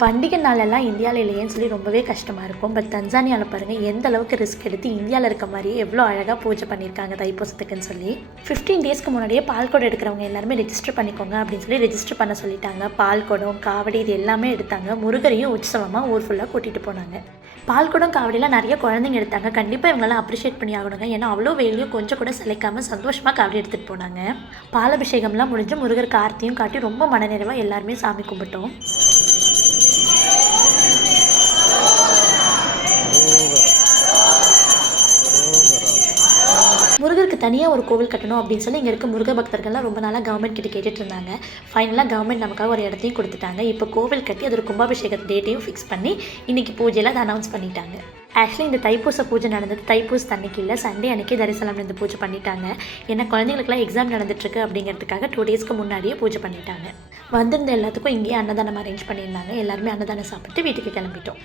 பண்டிகை நாளெல்லாம் இந்தியாவில் இல்லையேன்னு சொல்லி ரொம்பவே கஷ்டமாக இருக்கும். பட் தன்சானியாவில் பாருங்கள் எந்த அளவுக்கு ரிஸ்க் எடுத்து இந்தியாவில் இருக்க மாதிரியே எவ்வளோ அழகாக பூஜை பண்ணியிருக்காங்க தைப்பூசத்துக்குன்னு சொல்லி. 15 டேஸ்க்கு முன்னாடியே பால் குடம் எடுக்கிறவங்க எல்லாருமே ரெஜிஸ்டர் பண்ணிக்கோங்க அப்படின்னு சொல்லி ரெஜிஸ்டர் பண்ண சொல்லிட்டாங்க. பால் குடம், காவடி இது எல்லாமே எடுத்தாங்க. முருகரையும் உற்சவமாக ஊர் ஃபுல்லாக கூட்டிகிட்டு போனாங்க. பால் குடம், காவடிலாம் நிறைய குழந்தைங்க எடுத்தாங்க. கண்டிப்பாக இவங்கெல்லாம் அப்ரிஷியேட் பண்ணி ஆகணுங்க. ஏன்னா அவ்வளோ வெயிலையும் கொஞ்சம் கூட சிலைக்காமல் சந்தோஷமாக காவடி எடுத்துகிட்டு போனாங்க. பாலபிஷேகம்லாம் முடிஞ்சு முருகருக்கு ஆர்த்தியும் காட்டி ரொம்ப மனநிறைவாக எல்லாருமே சாமி கும்பிட்டோம். முருகருக்கு தனியாக ஒரு கோவில் கட்டணும் அப்படின்னு சொல்லி இங்கே இருக்க முருக பக்தர்கள்லாம் ரொம்ப நாளாக கவர்மெண்ட் கிட்ட கேட்டுட்டு இருந்தாங்க. ஃபைனலாக கவர்மெண்ட் நமக்காக ஒரு இடத்தையும் கொடுத்துட்டாங்க. இப்போ கோவில் கட்டி அது ஒரு கும்பாபிஷேக டேட்டையும் ஃபிக்ஸ் பண்ணி இன்றைக்கி பூஜையில் அதை அனௌன்ஸ் பண்ணிட்டாங்க. ஆக்சுவலி இந்த தைப்பூச பூஜை நடந்தது தைப்பூச அன்னைக்கு இல்லை, சண்டே அன்றைக்கி தரிசனம் இந்த பூஜை பண்ணிட்டாங்க. ஏன்னா குழந்தைங்களுக்குலாம் எக்ஸாம் நடந்துட்டுருக்கு அப்படிங்கிறதுக்காக 2 டேஸ்க்கு முன்னாடியே பூஜை பண்ணிட்டாங்க. வந்திருந்த எல்லாத்துக்கும் இங்கேயே அன்னதானம் அரேஞ்ச் பண்ணியிருந்தாங்க. எல்லாருமே அன்னதானம் சாப்பிட்டு வீட்டுக்கு கிளம்பிட்டோம்.